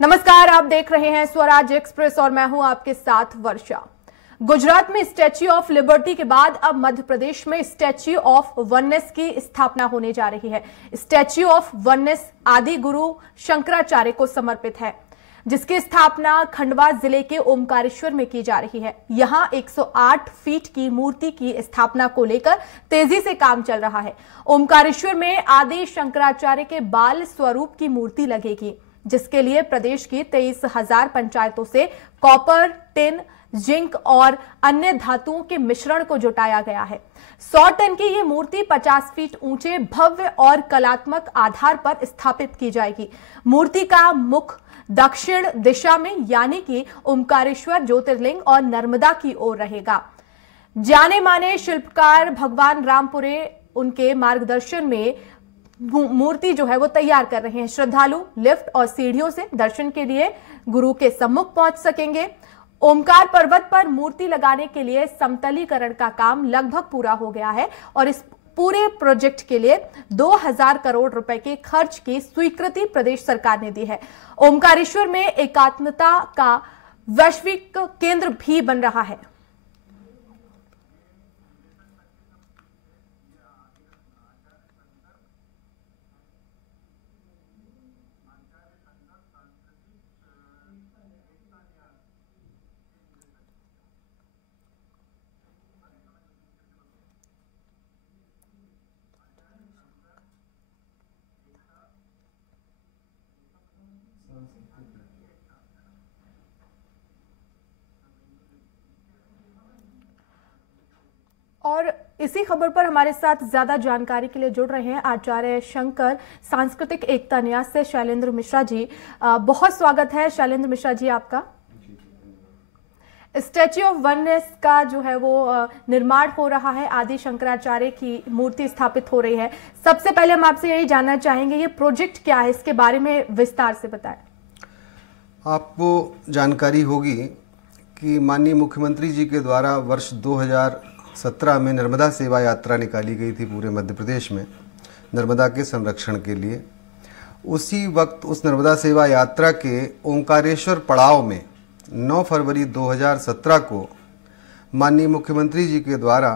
नमस्कार, आप देख रहे हैं स्वराज एक्सप्रेस और मैं हूं आपके साथ वर्षा। गुजरात में स्टैच्यू ऑफ लिबर्टी के बाद अब मध्य प्रदेश में स्टैच्यू ऑफ वननेस की स्थापना होने जा रही है। स्टैच्यू ऑफ वननेस आदि गुरु शंकराचार्य को समर्पित है, जिसकी स्थापना खंडवा जिले के ओमकारेश्वर में की जा रही है। यहां 108 फीट की मूर्ति की स्थापना को लेकर तेजी से काम चल रहा है। ओमकारेश्वर में आदि शंकराचार्य के बाल स्वरूप की मूर्ति लगेगी, जिसके लिए प्रदेश की 23,000 पंचायतों से कॉपर, टिन, जिंक और अन्य धातुओं के मिश्रण को जुटाया गया है। 100 टन की यह मूर्ति 50 फीट ऊंचे भव्य और कलात्मक आधार पर स्थापित की जाएगी। मूर्ति का मुख दक्षिण दिशा में यानी कि ओमकारेश्वर ज्योतिर्लिंग और नर्मदा की ओर रहेगा। जाने माने शिल्पकार भगवान रामपुरे उनके मार्गदर्शन में मूर्ति जो है वो तैयार कर रहे हैं। श्रद्धालु लिफ्ट और सीढ़ियों से दर्शन के लिए गुरु के सम्मुख पहुंच सकेंगे। ओमकार पर्वत पर मूर्ति लगाने के लिए समतलीकरण का काम लगभग पूरा हो गया है और इस पूरे प्रोजेक्ट के लिए 2000 करोड़ रुपए के खर्च की स्वीकृति प्रदेश सरकार ने दी है। ओमकारेश्वर में एकात्मता का वैश्विक केंद्र भी बन रहा है। और इसी खबर पर हमारे साथ ज्यादा जानकारी के लिए जुड़ रहे हैं आचार्य शंकर सांस्कृतिक एकता न्यास से शैलेंद्र मिश्रा जी। बहुत स्वागत है शैलेंद्र मिश्रा जी आपका। स्टैच्यू ऑफ वननेस का जो है वो निर्माण हो रहा है, आदि शंकराचार्य की मूर्ति स्थापित हो रही है। सबसे पहले हम आपसे यही जानना चाहेंगे, ये प्रोजेक्ट क्या है, इसके बारे में विस्तार से बताएं। आपको जानकारी होगी कि माननीय मुख्यमंत्री जी के द्वारा वर्ष 2017 में नर्मदा सेवा यात्रा निकाली गई थी पूरे मध्य प्रदेश में नर्मदा के संरक्षण के लिए। उसी वक्त उस नर्मदा सेवा यात्रा के ओंकारेश्वर पड़ाव में 9 फरवरी 2017 को माननीय मुख्यमंत्री जी के द्वारा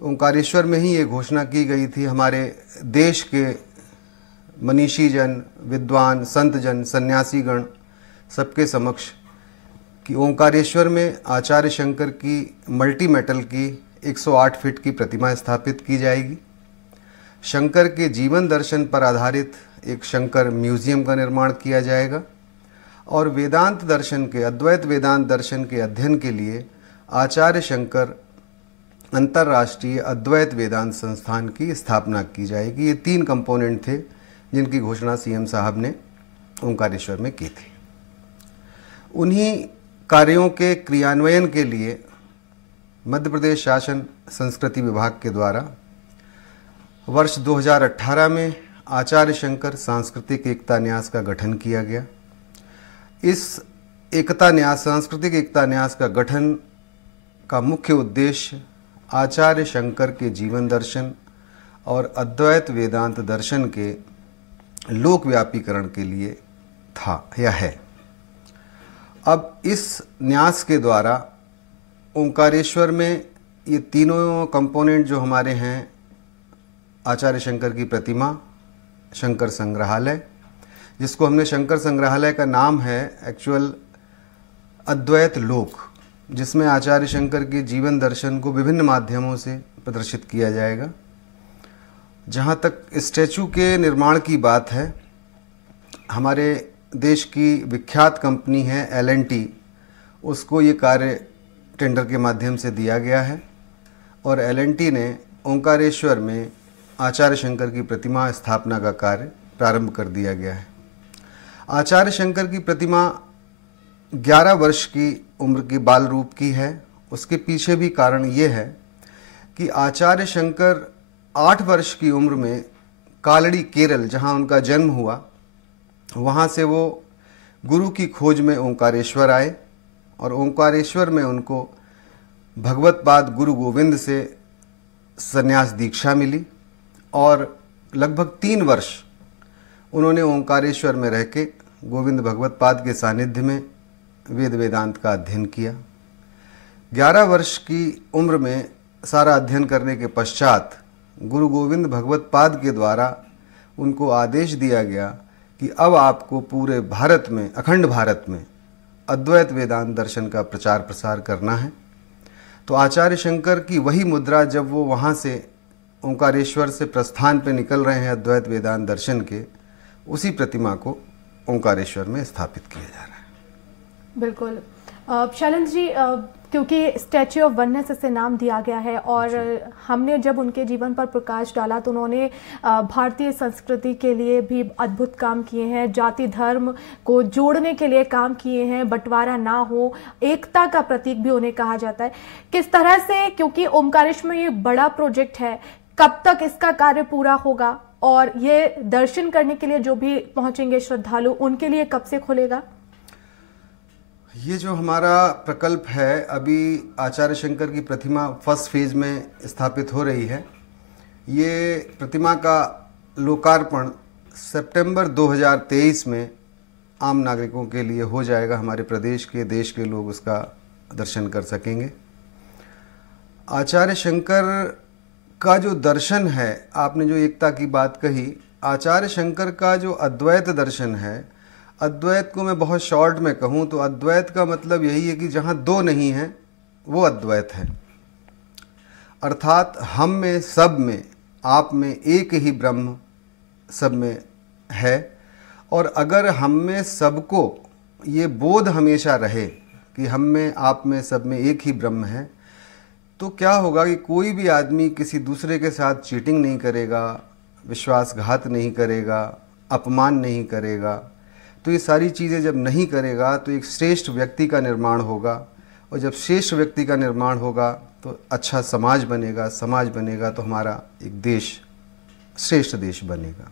ओंकारेश्वर में ही ये घोषणा की गई थी हमारे देश के मनीषी जन, विद्वान, संत जन, सन्यासीगण सबके समक्ष कि ओंकारेश्वर में आचार्य शंकर की मल्टी मेटल की 108 फीट की प्रतिमा स्थापित की जाएगी। शंकर के जीवन दर्शन पर आधारित एक शंकर म्यूजियम का निर्माण किया जाएगा और वेदांत दर्शन के, अद्वैत वेदांत दर्शन के अध्ययन के लिए आचार्य शंकर अंतर्राष्ट्रीय अद्वैत वेदांत संस्थान की स्थापना की जाएगी। ये 3 कंपोनेंट थे जिनकी घोषणा सीएम साहब ने ओंकारेश्वर में की थी। उन्हीं कार्यों के क्रियान्वयन के लिए मध्य प्रदेश शासन संस्कृति विभाग के द्वारा वर्ष 2018 में आचार्य शंकर सांस्कृतिक एकता न्यास का गठन किया गया। इस एकता न्यास, सांस्कृतिक एकता न्यास का गठन का मुख्य उद्देश्य आचार्य शंकर के जीवन दर्शन और अद्वैत वेदांत दर्शन के लोकव्यापीकरण के लिए था या है। अब इस न्यास के द्वारा ओंकारेश्वर में ये तीनों कंपोनेंट जो हमारे हैं, आचार्य शंकर की प्रतिमा, शंकर संग्रहालय, जिसको हमने शंकर संग्रहालय का नाम है एक्चुअल अद्वैत लोक, जिसमें आचार्य शंकर के जीवन दर्शन को विभिन्न माध्यमों से प्रदर्शित किया जाएगा। जहाँ तक स्टैचू के निर्माण की बात है, हमारे देश की विख्यात कंपनी है L&T, उसको ये कार्य टेंडर के माध्यम से दिया गया है और L&T ने ओंकारेश्वर में आचार्य शंकर की प्रतिमा स्थापना का कार्य प्रारंभ कर दिया गया है। आचार्य शंकर की प्रतिमा 11 वर्ष की उम्र की बाल रूप की है। उसके पीछे भी कारण ये है कि आचार्य शंकर 8 वर्ष की उम्र में कालड़ी, केरल, जहाँ उनका जन्म हुआ, वहाँ से वो गुरु की खोज में ओंकारेश्वर आए और ओंकारेश्वर में उनको भगवतपाद गुरु गोविंद से संन्यास दीक्षा मिली और लगभग 3 वर्ष उन्होंने ओंकारेश्वर में रह के गोविंद भगवत पाद के सानिध्य में वेद वेदांत का अध्ययन किया। 11 वर्ष की उम्र में सारा अध्ययन करने के पश्चात गुरु गोविंद भगवत पाद के द्वारा उनको आदेश दिया गया कि अब आपको पूरे भारत में, अखंड भारत में अद्वैत वेदांत दर्शन का प्रचार प्रसार करना है। तो आचार्य शंकर की वही मुद्रा, जब वो वहाँ से ओंकारेश्वर से प्रस्थान पे निकल रहे हैं अद्वैत वेदांत दर्शन के, उसी प्रतिमा को ओंकारेश्वर में स्थापित किया जा रहा है। बिल्कुल शैलेंद्र जी, क्योंकि स्टैच्यू ऑफ वननेस से नाम दिया गया है और हमने जब उनके जीवन पर प्रकाश डाला तो उन्होंने भारतीय संस्कृति के लिए भी अद्भुत काम किए हैं, जाति धर्म को जोड़ने के लिए काम किए हैं, बंटवारा ना हो, एकता का प्रतीक भी उन्हें कहा जाता है। किस तरह से, क्योंकि ओंकारेश्वर में ये बड़ा प्रोजेक्ट है, कब तक इसका कार्य पूरा होगा और ये दर्शन करने के लिए जो भी पहुंचेंगे श्रद्धालु, उनके लिए कब से खुलेगा? ये जो हमारा प्रकल्प है, अभी आचार्य शंकर की प्रतिमा फर्स्ट फेज में स्थापित हो रही है। ये प्रतिमा का लोकार्पण सितंबर 2023 में आम नागरिकों के लिए हो जाएगा। हमारे प्रदेश के, देश के लोग उसका दर्शन कर सकेंगे। आचार्य शंकर का जो दर्शन है, आपने जो एकता की बात कही, आचार्य शंकर का जो अद्वैत दर्शन है, अद्वैत को मैं बहुत शॉर्ट में कहूँ तो अद्वैत का मतलब यही है कि जहाँ दो नहीं है वो अद्वैत है। अर्थात हम में, सब में, आप में एक ही ब्रह्म सब में है। और अगर हम में सबको ये बोध हमेशा रहे कि हम में, आप में, सब में एक ही ब्रह्म है, तो क्या होगा कि कोई भी आदमी किसी दूसरे के साथ चीटिंग नहीं करेगा, विश्वासघात नहीं करेगा, अपमान नहीं करेगा। तो ये सारी चीज़ें जब नहीं करेगा तो एक श्रेष्ठ व्यक्ति का निर्माण होगा, और जब श्रेष्ठ व्यक्ति का निर्माण होगा तो अच्छा समाज बनेगा, समाज बनेगा तो हमारा एक देश श्रेष्ठ देश बनेगा।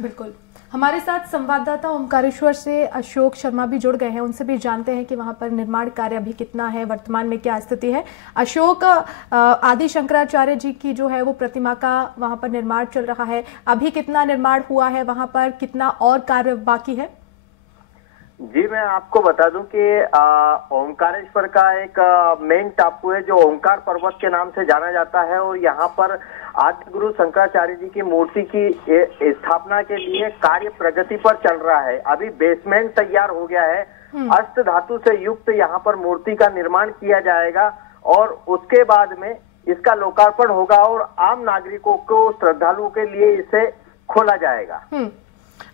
बिल्कुल। हमारे साथ संवाददाता ओंकारेश्वर से अशोक शर्मा भी जुड़ गए हैं, उनसे भी जानते हैं कि वहां पर निर्माण कार्य अभी कितना है, वर्तमान में क्या स्थिति है। अशोक, आदि शंकराचार्य जी की जो है वो प्रतिमा का वहां पर निर्माण चल रहा है, अभी कितना निर्माण हुआ है, वहां पर कितना और कार्य बाकी है? जी, मैं आपको बता दूं कि ओंकारेश्वर का एक मेन टापू है जो ओंकार पर्वत के नाम से जाना जाता है, और यहाँ पर आदि गुरु शंकराचार्य जी की मूर्ति की स्थापना के लिए कार्य प्रगति पर चल रहा है। अभी बेसमेंट तैयार हो गया है, अष्ट धातु से युक्त यहाँ पर मूर्ति का निर्माण किया जाएगा और उसके बाद में इसका लोकार्पण होगा और आम नागरिकों को, श्रद्धालुओं के लिए इसे खोला जाएगा।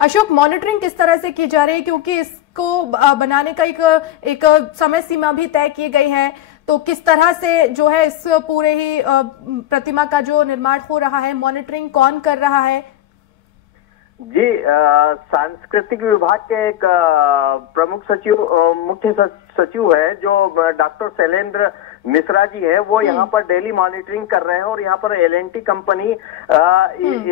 अशोक, मॉनिटरिंग किस तरह से की जा रही है, क्योंकि इसको बनाने का एक समय सीमा भी तय की गई है, तो किस तरह से जो है इस पूरे ही प्रतिमा का जो निर्माण हो रहा है, मॉनिटरिंग कौन कर रहा है? जी, सांस्कृतिक विभाग के एक प्रमुख सचिव, मुख्य सचिव है जो डॉक्टर शैलेंद्र मिश्रा जी है, वो यहाँ पर डेली मॉनिटरिंग कर रहे हैं और यहाँ पर एल&टी कंपनी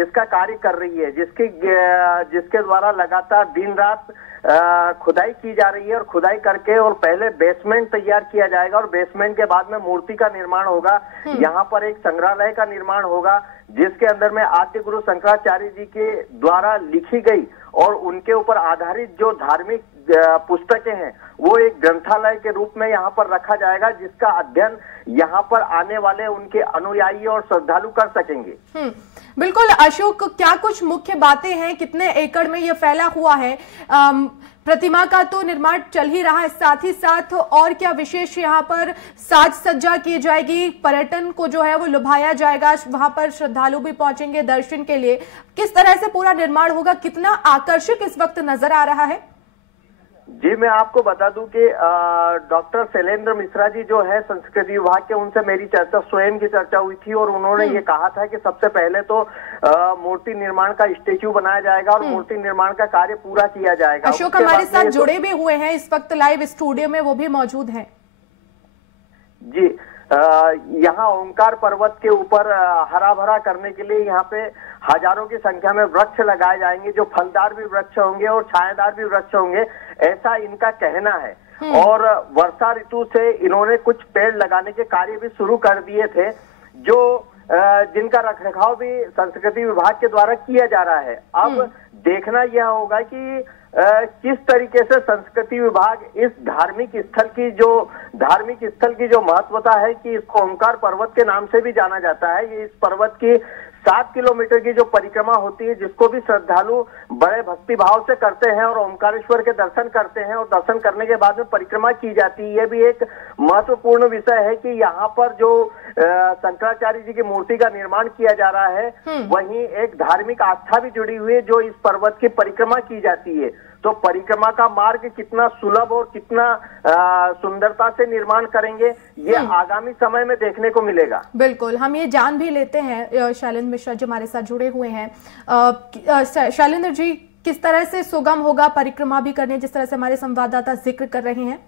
इसका कार्य कर रही है, जिसके द्वारा लगातार दिन रात खुदाई की जा रही है और खुदाई करके और पहले बेसमेंट तैयार किया जाएगा और बेसमेंट के बाद में मूर्ति का निर्माण होगा। यहाँ पर एक संग्रहालय का निर्माण होगा जिसके अंदर में आद्य गुरु शंकराचार्य जी के द्वारा लिखी गई और उनके ऊपर आधारित जो धार्मिक पुस्तकें हैं वो एक ग्रंथालय के रूप में यहाँ पर रखा जाएगा, जिसका अध्ययन यहाँ पर आने वाले उनके अनुयायी और श्रद्धालु कर सकेंगे। बिल्कुल अशोक, क्या कुछ मुख्य बातें हैं, कितने एकड़ में ये फैला हुआ है? प्रतिमा का तो निर्माण चल ही रहा है, साथ ही साथ और क्या विशेष यहाँ पर साज सज्जा की जाएगी, पर्यटन को जो है वो लुभाया जाएगा, वहां पर श्रद्धालु भी पहुंचेंगे दर्शन के लिए, किस तरह से पूरा निर्माण होगा, कितना आकर्षक इस वक्त नजर आ रहा है? जी, मैं आपको बता दूं कि डॉक्टर शैलेंद्र मिश्रा जी जो है संस्कृति विभाग के, उनसे मेरी चर्चा, स्वयं की चर्चा हुई थी और उन्होंने ये कहा था कि सबसे पहले तो मूर्ति निर्माण का स्टेच्यू बनाया जाएगा और मूर्ति निर्माण का कार्य पूरा किया जाएगा। अशोक हमारे साथ जुड़े भी हुए हैं इस वक्त लाइव स्टूडियो में, वो भी मौजूद हैं। जी, यहाँ ओंकार पर्वत के ऊपर हरा भरा करने के लिए यहाँ पे हजारों की संख्या में वृक्ष लगाए जाएंगे, जो फलदार भी वृक्ष होंगे और छायादार भी वृक्ष होंगे, ऐसा इनका कहना है। और वर्षा ऋतु से इन्होंने कुछ पेड़ लगाने के कार्य भी शुरू कर दिए थे, जो जिनका रखरखाव भी संस्कृति विभाग के द्वारा किया जा रहा है। अब देखना यह होगा कि किस तरीके से संस्कृति विभाग इस धार्मिक स्थल की जो महत्वता है कि इसको ओंकार पर्वत के नाम से भी जाना जाता है। ये इस पर्वत की 7 किलोमीटर की जो परिक्रमा होती है, जिसको भी श्रद्धालु बड़े भक्ति भाव से करते हैं और ओंकारेश्वर के दर्शन करते हैं, और दर्शन करने के बाद में परिक्रमा की जाती है। यह भी एक महत्वपूर्ण विषय है कि यहाँ पर जो शंकराचार्य जी की मूर्ति का निर्माण किया जा रहा है, वहीं एक धार्मिक आस्था भी जुड़ी हुई है जो इस पर्वत की परिक्रमा की जाती है। तो परिक्रमा का मार्ग कितना सुलभ और कितना सुंदरता से निर्माण करेंगे, ये आगामी समय में देखने को मिलेगा। बिल्कुल, हम ये जान भी लेते हैं। शैलेंद्र मिश्रा जी हमारे साथ जुड़े हुए हैं। शैलेंद्र जी, किस तरह से सुगम होगा परिक्रमा भी करने, जिस तरह से हमारे संवाददाता जिक्र कर रहे हैं?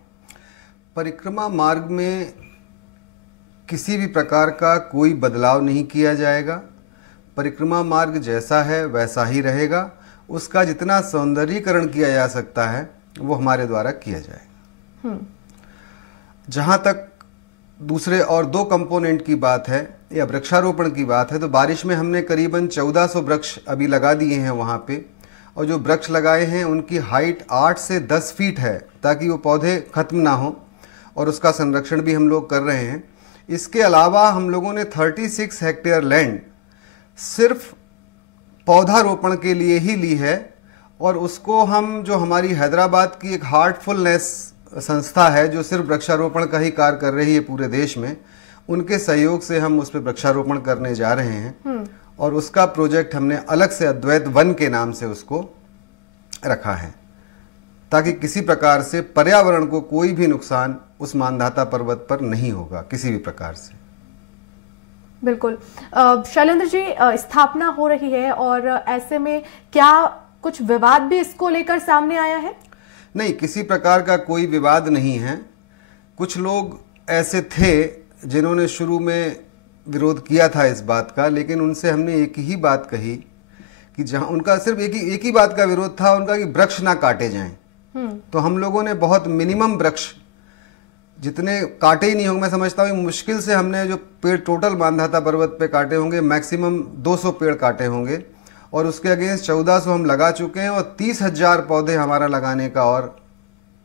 परिक्रमा मार्ग में किसी भी प्रकार का कोई बदलाव नहीं किया जाएगा। परिक्रमा मार्ग जैसा है वैसा ही रहेगा। उसका जितना सौंदर्यीकरण किया जा सकता है वो हमारे द्वारा किया जाएगा। जहाँ तक दूसरे और 2 कंपोनेंट की बात है या वृक्षारोपण की बात है, तो बारिश में हमने करीबन 1400 वृक्ष अभी लगा दिए हैं वहाँ पे, और जो वृक्ष लगाए हैं उनकी हाइट 8 से 10 फीट है, ताकि वो पौधे खत्म ना हो, और उसका संरक्षण भी हम लोग कर रहे हैं। इसके अलावा हम लोगों ने 36 हेक्टेयर लैंड सिर्फ पौधारोपण के लिए ही ली है, और उसको हम जो हमारी हैदराबाद की एक हार्टफुलनेस संस्था है जो सिर्फ वृक्षारोपण का ही कार्य कर रही है पूरे देश में, उनके सहयोग से हम उस पर वृक्षारोपण करने जा रहे हैं। और उसका प्रोजेक्ट हमने अलग से अद्वैत वन के नाम से उसको रखा है, ताकि किसी प्रकार से पर्यावरण को कोई भी नुकसान उस मानधाता पर्वत पर नहीं होगा किसी भी प्रकार से। बिल्कुल। शैलेंद्र जी, स्थापना हो रही है और ऐसे में क्या कुछ विवाद भी इसको लेकर सामने आया है? नहीं, किसी प्रकार का कोई विवाद नहीं है। कुछ लोग ऐसे थे जिन्होंने शुरू में विरोध किया था इस बात का, लेकिन उनसे हमने एक ही बात कही कि जहां उनका सिर्फ एक ही बात का विरोध था, उनका कि वृक्ष ना काटे जाएं। तो हम लोगों ने बहुत मिनिमम वृक्ष, जितने काटे ही नहीं होंगे, मैं समझता हूँ मुश्किल से हमने जो पेड़ टोटल मानधाता पर्वत पे काटे होंगे, मैक्सिमम 200 पेड़ काटे होंगे, और उसके अगेंस्ट 1400 हम लगा चुके हैं, और 30,000 पौधे हमारा लगाने का और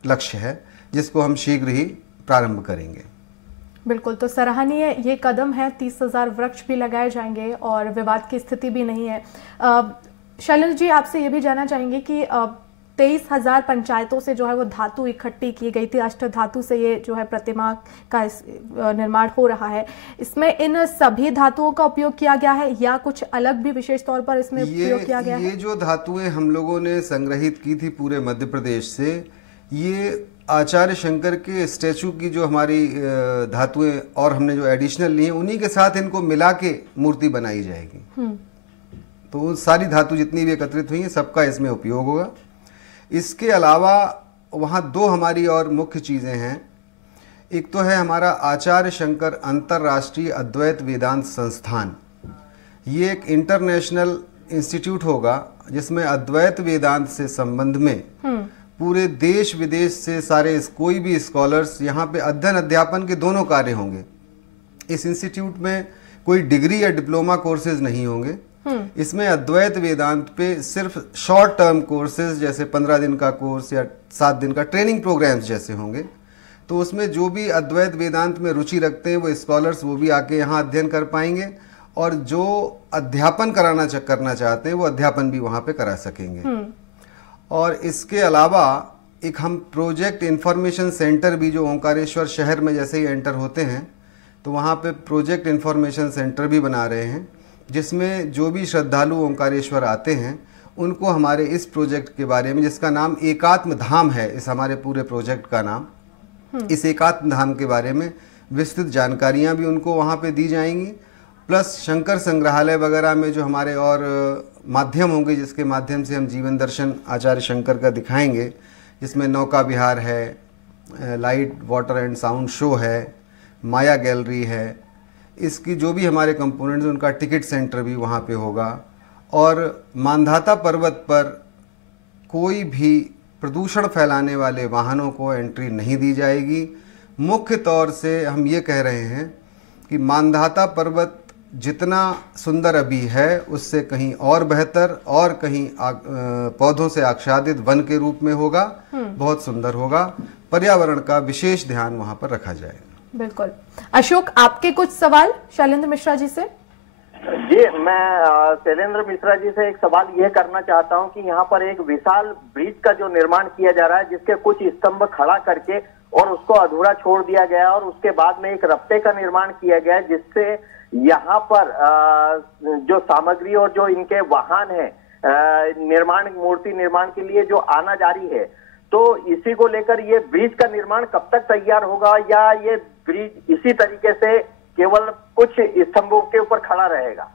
लक्ष्य है, जिसको हम शीघ्र ही प्रारंभ करेंगे। बिल्कुल, तो सराहनीय ये कदम है। 30,000 वृक्ष भी लगाए जाएंगे और विवाद की स्थिति भी नहीं है। शैलेंद्र जी, आपसे ये भी जानना चाहेंगे कि 23,000 पंचायतों से जो है वो धातु इकट्ठी की गई थी, अष्ट धातु से ये जो है प्रतिमा का निर्माण हो रहा है। इसमें इन सभी धातुओं का उपयोग किया गया है या कुछ अलग भी विशेष तौर पर इसमें उपयोग किया गया है? ये जो धातुएं हम लोगों ने संग्रहित की थी पूरे मध्य प्रदेश से, ये आचार्य शंकर के स्टैचू की जो हमारी धातुएं और हमने जो एडिशनल ली हैं, उन्हीं के साथ इनको मिला के मूर्ति बनाई जाएगी। तो सारी धातु जितनी भी एकत्रित हुई हैं सबका इसमें उपयोग होगा। इसके अलावा वहाँ 2 हमारी और मुख्य चीज़ें हैं। एक तो है हमारा आचार्य शंकर अंतर्राष्ट्रीय अद्वैत वेदांत संस्थान। ये एक इंटरनेशनल इंस्टीट्यूट होगा जिसमें अद्वैत वेदांत से संबंध में पूरे देश विदेश से सारे कोई भी स्कॉलर्स यहाँ पे अध्ययन अध्यापन के दोनों कार्य होंगे। इस इंस्टीट्यूट में कोई डिग्री या डिप्लोमा कोर्सेज नहीं होंगे। इसमें अद्वैत वेदांत पे सिर्फ शॉर्ट टर्म कोर्सेज, जैसे 15 दिन का कोर्स या 7 दिन का ट्रेनिंग प्रोग्राम्स जैसे होंगे। तो उसमें जो भी अद्वैत वेदांत में रुचि रखते हैं वो स्कॉलर्स, वो भी आके यहाँ अध्ययन कर पाएंगे, और जो अध्यापन करना चाहते हैं वो अध्यापन भी वहाँ पे करा सकेंगे। और इसके अलावा एक हम प्रोजेक्ट इंफॉर्मेशन सेंटर भी, जो ओंकारेश्वर शहर में जैसे ही एंटर होते हैं तो वहाँ पे प्रोजेक्ट इंफॉर्मेशन सेंटर भी बना रहे हैं, जिसमें जो भी श्रद्धालु ओंकारेश्वर आते हैं उनको हमारे इस प्रोजेक्ट के बारे में, जिसका नाम एकात्म धाम है, इस हमारे पूरे प्रोजेक्ट का नाम, इस एकात्म धाम के बारे में विस्तृत जानकारियाँ भी उनको वहाँ पे दी जाएंगी। प्लस शंकर संग्रहालय वगैरह में जो हमारे और माध्यम होंगे, जिसके माध्यम से हम जीवन दर्शन आचार्य शंकर का दिखाएंगे, जिसमें नौका विहार है, light water and sound show है, माया गैलरी है, इसकी जो भी हमारे कंपोनेंट्स हैं उनका टिकट सेंटर भी वहाँ पे होगा। और मानधाता पर्वत पर कोई भी प्रदूषण फैलाने वाले वाहनों को एंट्री नहीं दी जाएगी। मुख्य तौर से हम ये कह रहे हैं कि मानधाता पर्वत जितना सुंदर अभी है उससे कहीं और बेहतर और कहीं पौधों से आच्छादित वन के रूप में होगा, बहुत सुंदर होगा। पर्यावरण का विशेष ध्यान वहां पर रखा जाएगा। बिल्कुल। अशोक, आपके कुछ सवाल शैलेंद्र मिश्रा जी से? जी, मैं शैलेंद्र मिश्रा जी से एक सवाल यह करना चाहता हूं कि यहाँ पर एक विशाल ब्रिज का जो निर्माण किया जा रहा है, जिसके कुछ स्तंभ खड़ा करके और उसको अधूरा छोड़ दिया गया और उसके बाद में एक रफ्ते का निर्माण किया गया, जिससे यहाँ पर जो सामग्री और जो इनके वाहन है निर्माण, मूर्ति निर्माण के लिए जो आना जारी है, तो इसी को लेकर ये ब्रिज का निर्माण कब तक तैयार होगा, या ये ब्रिज इसी तरीके से केवल कुछ स्तंभों के ऊपर खड़ा रहेगा,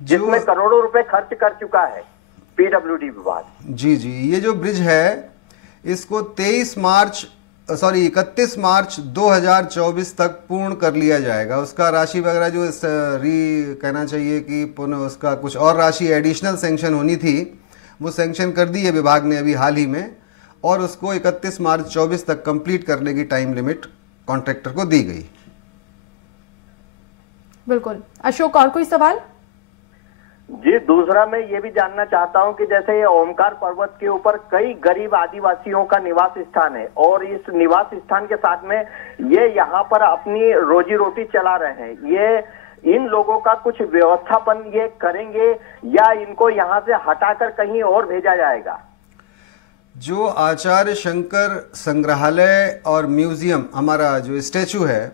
जिसमें करोड़ों रुपए खर्च कर चुका है पीडब्ल्यूडी विभाग? जी जी, ये जो ब्रिज है इसको 31 मार्च 2024 तक पूर्ण कर लिया जाएगा। उसका राशि वगैरह जो कहना चाहिए कि पुनः उसका कुछ और राशि एडिशनल सैंक्शन होनी थी, वो सैंक्शन कर दी है विभाग ने अभी हाल ही में, और उसको 31 मार्च 24 तक कंप्लीट करने की टाइम लिमिट कॉन्ट्रैक्टर को दी गई। बिल्कुल। अशोक, और कोई सवाल? जी, दूसरा मैं ये भी जानना चाहता हूं कि जैसे ये ओमकार पर्वत के ऊपर कई गरीब आदिवासियों का निवास स्थान है और इस निवास स्थान के साथ में ये यहाँ पर अपनी रोजी रोटी चला रहे हैं, ये इन लोगों का कुछ व्यवस्थापन ये करेंगे या इनको यहाँ से हटाकर कहीं और भेजा जाएगा? जो आचार्य शंकर संग्रहालय और म्यूजियम हमारा जो स्टैचू है,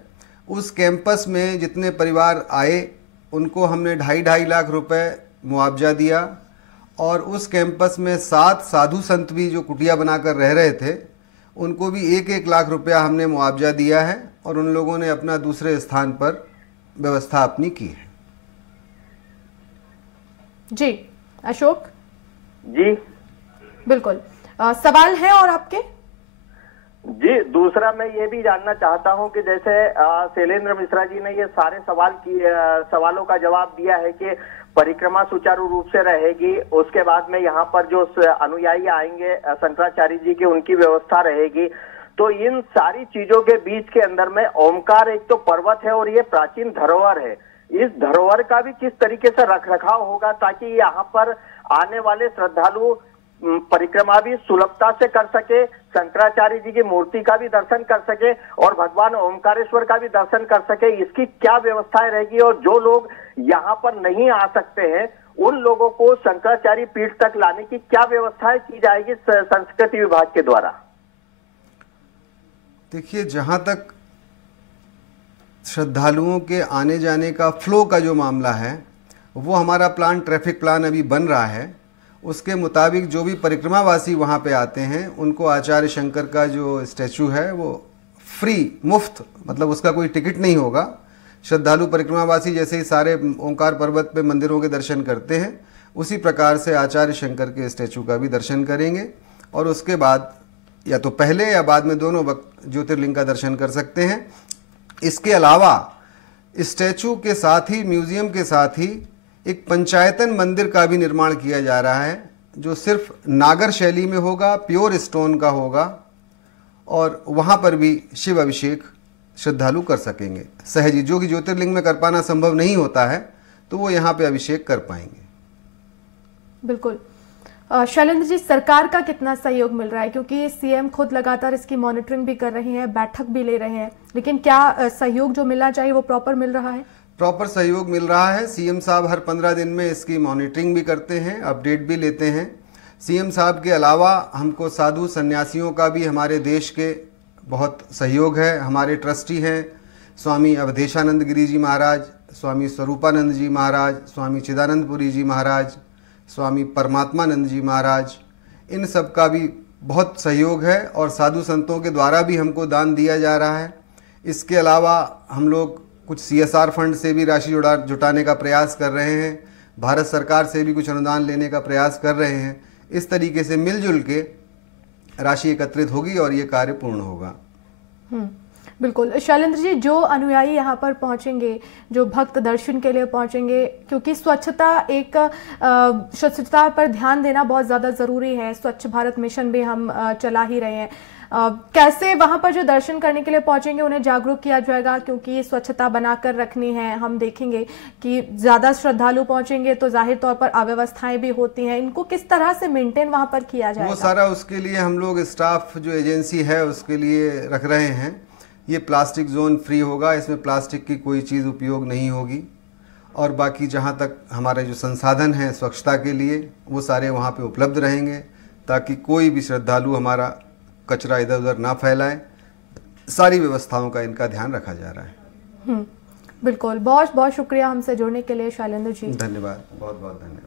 उस कैंपस में जितने परिवार आए उनको हमने 2.5 लाख रुपए मुआवजा दिया, और उस कैंपस में 7 साधु संत भी जो कुटिया बनाकर रह रहे थे उनको भी 1-1 लाख रुपया हमने मुआवजा दिया है, और उन लोगों ने अपना दूसरे स्थान पर व्यवस्था अपनी की है। जी अशोक। जी बिल्कुल। सवाल है और आपके? जी, दूसरा मैं ये भी जानना चाहता हूं कि जैसे शैलेंद्र मिश्रा जी ने ये सारे सवालों का जवाब दिया है कि परिक्रमा सुचारू रूप से रहेगी, उसके बाद में यहाँ पर जो अनुयायी आएंगे शंकराचार्य जी की, उनकी व्यवस्था रहेगी, तो इन सारी चीजों के बीच के अंदर में ओमकार एक तो पर्वत है और ये प्राचीन धरोहर है, इस धरोहर का भी किस तरीके से रखरखाव होगा ताकि यहाँ पर आने वाले श्रद्धालु परिक्रमा भी सुलभता से कर सके, शंकराचार्य जी की मूर्ति का भी दर्शन कर सके और भगवान ओमकारेश्वर का भी दर्शन कर सके, इसकी क्या व्यवस्थाएं रहेगी? और जो लोग यहाँ पर नहीं आ सकते हैं उन लोगों को शंकराचार्य पीठ तक लाने की क्या व्यवस्थाएं की जाएगी संस्कृति विभाग के द्वारा? देखिए, जहां तक श्रद्धालुओं के आने जाने का फ्लो का जो मामला है, वो हमारा ट्रैफिक प्लान अभी बन रहा है। उसके मुताबिक जो भी परिक्रमावासी वहाँ पे आते हैं उनको आचार्य शंकर का जो स्टैचू है वो फ्री, मुफ्त, मतलब उसका कोई टिकट नहीं होगा। श्रद्धालु परिक्रमावासी जैसे ही सारे ओंकार पर्वत पे मंदिरों के दर्शन करते हैं, उसी प्रकार से आचार्य शंकर के स्टैचू का भी दर्शन करेंगे, और उसके बाद या तो पहले या बाद में दोनों वक्त ज्योतिर्लिंग का दर्शन कर सकते हैं। इसके अलावा स्टैचू के साथ ही, म्यूजियम के साथ ही एक पंचायतन मंदिर का भी निर्माण किया जा रहा है, जो सिर्फ नागर शैली में होगा, प्योर स्टोन का होगा, और वहाँ पर भी शिव अभिषेक श्रद्धालु कर सकेंगे सहजी। जो कि ज्योतिर्लिंग में कर पाना संभव नहीं होता है, तो वो यहाँ पे अभिषेक कर पाएंगे। बिल्कुल। शैलेंद्र जी, सरकार का कितना सहयोग मिल रहा है? क्योंकि सीएम खुद लगातार इसकी मॉनिटरिंग भी कर रहे हैं, बैठक भी ले रहे हैं, लेकिन क्या सहयोग जो मिलना चाहिए वो प्रॉपर मिल रहा है? प्रॉपर सहयोग मिल रहा है। सीएम साहब हर 15 दिन में इसकी मॉनिटरिंग भी करते हैं, अपडेट भी लेते हैं। सीएम साहब के अलावा हमको साधु सन्यासियों का भी हमारे देश के बहुत सहयोग है। हमारे ट्रस्टी हैं स्वामी अवधेशानंद गिरी जी महाराज, स्वामी स्वरूपानंद जी महाराज, स्वामी चिदानंदपुरी जी महाराज, स्वामी परमात्मानंद जी महाराज, इन सब का भी बहुत सहयोग है, और साधु संतों के द्वारा भी हमको दान दिया जा रहा है। इसके अलावा हम लोग कुछ CSR फंड से भी राशि जुटाने का प्रयास कर रहे हैं, भारत सरकार से भी कुछ अनुदान लेने का प्रयास कर रहे हैं। इस तरीके से मिलजुल के राशि एकत्रित होगी और ये कार्य पूर्ण होगा। बिल्कुल शैलेंद्र जी, जो अनुयायी यहाँ पर पहुंचेंगे, जो भक्त दर्शन के लिए पहुंचेंगे, क्योंकि स्वच्छता पर ध्यान देना बहुत ज्यादा जरूरी है। स्वच्छ भारत मिशन भी हम चला ही रहे हैं। कैसे वहां पर जो दर्शन करने के लिए पहुंचेंगे उन्हें जागरूक किया जाएगा, क्योंकि स्वच्छता बनाकर रखनी है। हम देखेंगे कि ज्यादा श्रद्धालु पहुंचेंगे तो जाहिर तौर पर अव्यवस्थाएं भी होती हैं, इनको किस तरह से मेंटेन वहां पर किया जाएगा? वो सारा उसके लिए हम लोग स्टाफ जो एजेंसी है उसके लिए रख रहे हैं। ये प्लास्टिक जोन फ्री होगा, इसमें प्लास्टिक की कोई चीज़ उपयोग नहीं होगी, और बाकी जहाँ तक हमारे जो संसाधन हैं स्वच्छता के लिए वो सारे वहाँ पे उपलब्ध रहेंगे, ताकि कोई भी श्रद्धालु हमारा कचरा इधर उधर ना फैलाए। सारी व्यवस्थाओं का इनका ध्यान रखा जा रहा है। बिल्कुल, बहुत बहुत शुक्रिया हमसे जुड़ने के लिए शैलेंद्र जी। धन्यवाद, बहुत बहुत धन्यवाद।